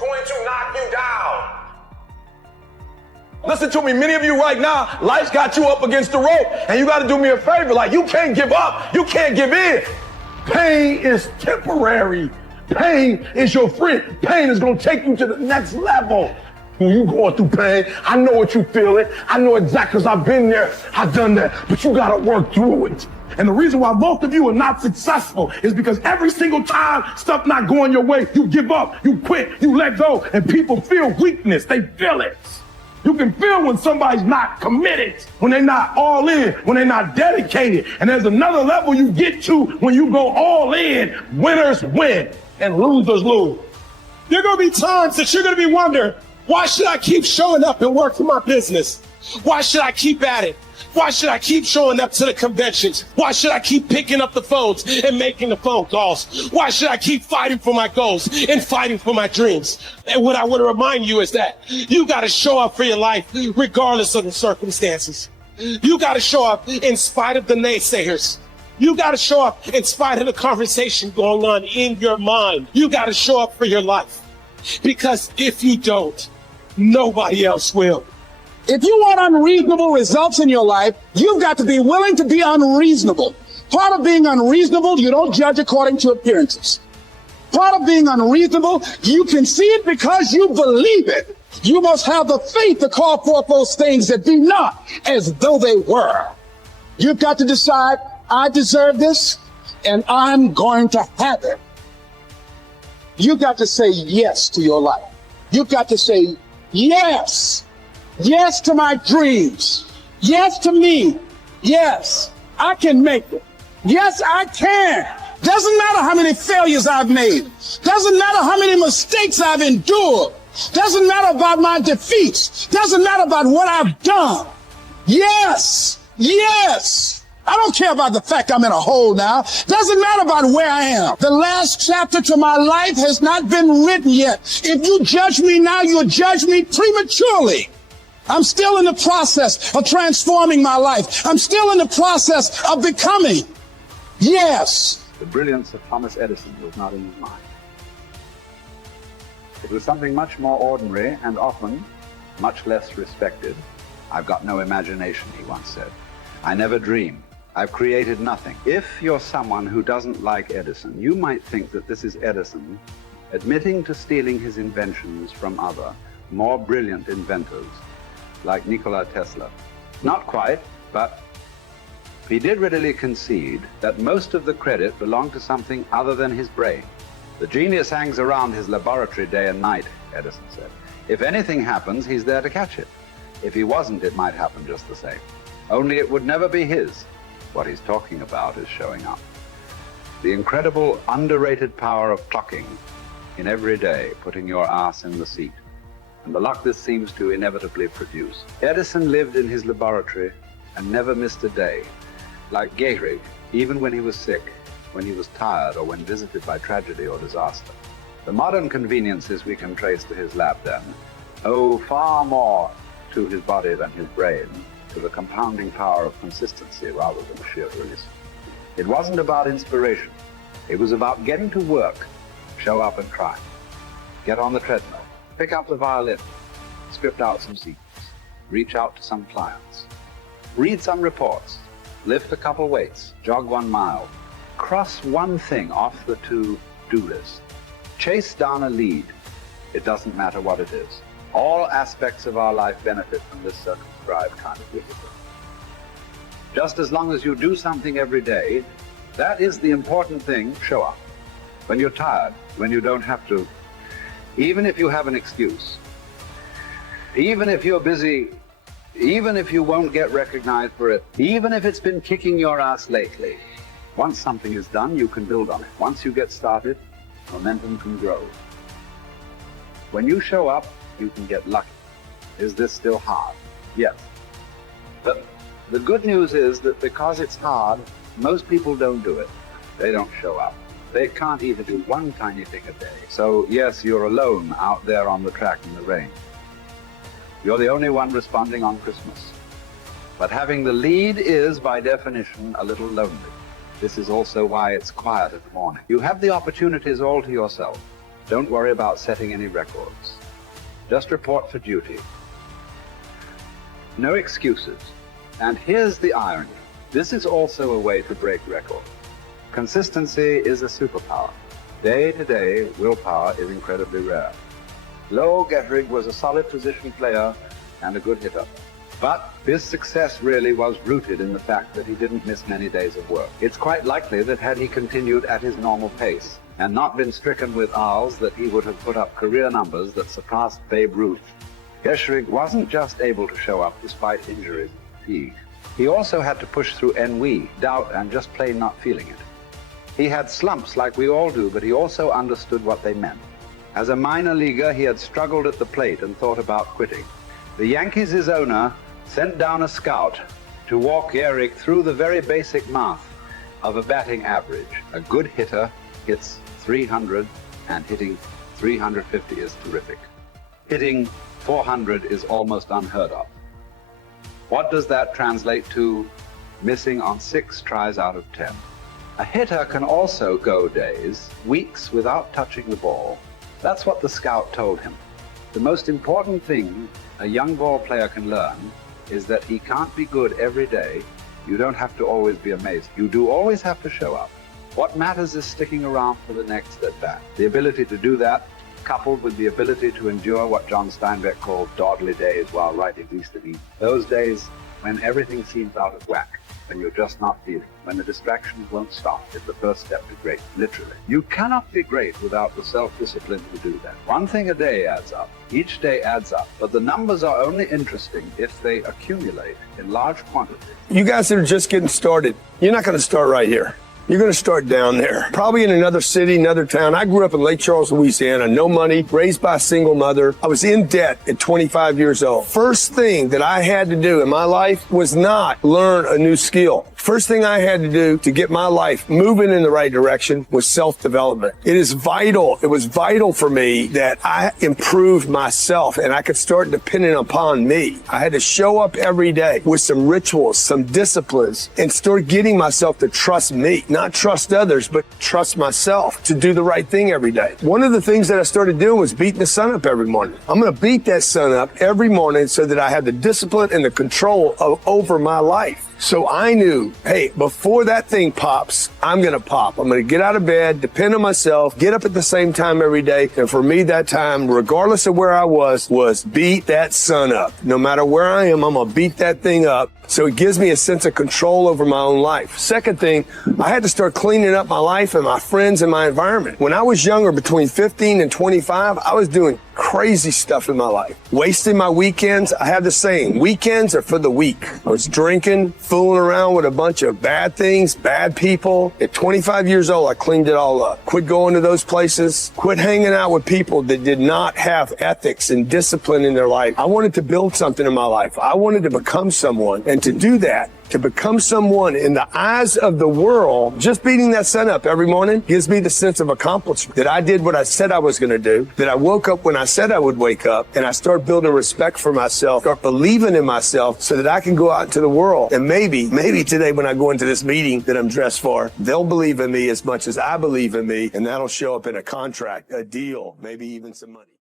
going to knock you down. Listen to me, many of you right now, life's got you up against the rope, and you got to do me a favor. Like, you can't give up. You can't give in. Pain is temporary. Pain is your friend. Pain is going to take you to the next level. When you going through pain, I know what you feeling. I know exactly, because I've been there. I've done that. But you got to work through it. And the reason why most of you are not successful is because every single time stuff not going your way, you give up, you quit, you let go, and people feel weakness. They feel it. You can feel when somebody's not committed, when they're not all in, when they're not dedicated. And there's another level you get to when you go all in. Winners win and losers lose. There are going to be times that you're going to be wondering, why should I keep showing up and work for my business? Why should I keep at it? Why should I keep showing up to the conventions? Why should I keep picking up the phones and making the phone calls? Why should I keep fighting for my goals and fighting for my dreams? And what I want to remind you is that you got to show up for your life regardless of the circumstances. You got to show up in spite of the naysayers. You got to show up in spite of the conversation going on in your mind. You got to show up for your life. Because if you don't, nobody else will. If you want unreasonable results in your life, you've got to be willing to be unreasonable. Part of being unreasonable, you don't judge according to appearances. Part of being unreasonable, you can see it because you believe it. You must have the faith to call forth those things that be not as though they were. You've got to decide, I deserve this, and I'm going to have it. You've got to say yes to your life. You've got to say yes. Yes to my dreams. Yes to me. Yes, I can make it. Yes, I can. Doesn't matter how many failures I've made. Doesn't matter how many mistakes I've endured. Doesn't matter about my defeats. Doesn't matter about what I've done. Yes, yes. I don't care about the fact I'm in a hole now. Doesn't matter about where I am. The last chapter to my life has not been written yet. If you judge me now, you'll judge me prematurely. I'm still in the process of transforming my life. I'm still in the process of becoming. Yes. The brilliance of Thomas Edison was not in his mind. It was something much more ordinary and often much less respected. I've got no imagination, he once said. I never dream. I've created nothing. If you're someone who doesn't like Edison, you might think that this is Edison admitting to stealing his inventions from other, more brilliant inventors, like Nikola Tesla. Not quite, but he did readily concede that most of the credit belonged to something other than his brain. The genius hangs around his laboratory day and night, Edison said. If anything happens, he's there to catch it. If he wasn't, it might happen just the same. Only it would never be his. What he's talking about is showing up. The incredible, underrated power of clocking in every day, putting your ass in the seat, and the luck this seems to inevitably produce. Edison lived in his laboratory and never missed a day. Like Gehrig, even when he was sick, when he was tired, or when visited by tragedy or disaster. The modern conveniences we can trace to his lab then owe far more to his body than his brain, to the compounding power of consistency rather than sheer release. It wasn't about inspiration. It was about getting to work, show up and try. Get on the treadmill, pick up the violin, script out some sequences, reach out to some clients, read some reports, lift a couple weights, jog 1 mile, cross one thing off the to-do list, chase down a lead. It doesn't matter what it is. All aspects of our life benefit from this circumscribed kind of discipline. Just as long as you do something every day, that is the important thing. Show up. When you're tired, when you don't have to, even if you have an excuse, even if you're busy, even if you won't get recognized for it, even if it's been kicking your ass lately, once something is done, you can build on it. Once you get started, momentum can grow. When you show up, you can get lucky. Is this still hard? Yes. But the good news is that because it's hard, most people don't do it. They don't show up. They can't even do one tiny thing a day. So yes, you're alone out there on the track in the rain. You're the only one responding on Christmas. But having the lead is, by definition, a little lonely. This is also why it's quiet in the morning. You have the opportunities all to yourself. Don't worry about setting any records. Just report for duty. No excuses. And here's the irony. This is also a way to break records. Consistency is a superpower. Day to day, willpower is incredibly rare. Lowell Gettrig was a solid position player and a good hitter. But his success really was rooted in the fact that he didn't miss many days of work. It's quite likely that had he continued at his normal pace and not been stricken with R's, that he would have put up career numbers that surpassed Babe Ruth. Gettrig wasn't just able to show up despite injuries and fatigue. He also had to push through ennui, doubt, and just plain not feeling it. He had slumps like we all do, but he also understood what they meant. As a minor leaguer, he had struggled at the plate and thought about quitting. The Yankees' owner sent down a scout to walk Gehrig through the very basic math of a batting average. A good hitter hits 300, and hitting 350 is terrific. Hitting 400 is almost unheard of. What does that translate to? Missing on 6 tries out of 10. A hitter can also go days, weeks without touching the ball. That's what the scout told him. The most important thing a young ball player can learn is that he can't be good every day. You don't have to always be amazed. You do always have to show up. What matters is sticking around for the next at bat. The ability to do that, coupled with the ability to endure what John Steinbeck called dawdly days while writing East of Eden. Those days when everything seems out of whack, when you're just not feeling, when the distractions won't stop, is the first step to great, literally. You cannot be great without the self-discipline to do that. One thing a day adds up. Each day adds up, but the numbers are only interesting if they accumulate in large quantities. You guys that are just getting started, you're not going to start right here. You're going to start down there, probably in another city, another town. I grew up in Lake Charles, Louisiana, no money, raised by a single mother. I was in debt at 25 years old. First thing that I had to do in my life was not learn a new skill. First thing I had to do to get my life moving in the right direction was self-development. It is vital. It was vital for me that I improved myself and I could start depending upon me. I had to show up every day with some rituals, some disciplines, and start getting myself to trust me. Not trust others, but trust myself to do the right thing every day. One of the things that I started doing was beating the sun up every morning. I'm going to beat that sun up every morning so that I have the discipline and the control over my life. So I knew, hey, before that thing pops, I'm going to pop. I'm going to get out of bed, depend on myself, get up at the same time every day. And for me, that time, regardless of where I was beat that sun up. No matter where I am, I'm going to beat that thing up. So it gives me a sense of control over my own life. Second thing, I had to start cleaning up my life and my friends and my environment. When I was younger, between 15 and 25, I was doing crazy stuff in my life. Wasting my weekends. I have the saying, weekends are for the weak. I was drinking, fooling around with a bunch of bad things, bad people. At 25 years old, I cleaned it all up. Quit going to those places. Quit hanging out with people that did not have ethics and discipline in their life. I wanted to build something in my life. I wanted to become someone. And to do that, to become someone in the eyes of the world, just beating that sun up every morning gives me the sense of accomplishment that I did what I said I was going to do, that I woke up when I said I would wake up, and I start building respect for myself, start believing in myself so that I can go out into the world. And maybe today when I go into this meeting that I'm dressed for, they'll believe in me as much as I believe in me, and that'll show up in a contract, a deal, maybe even some money.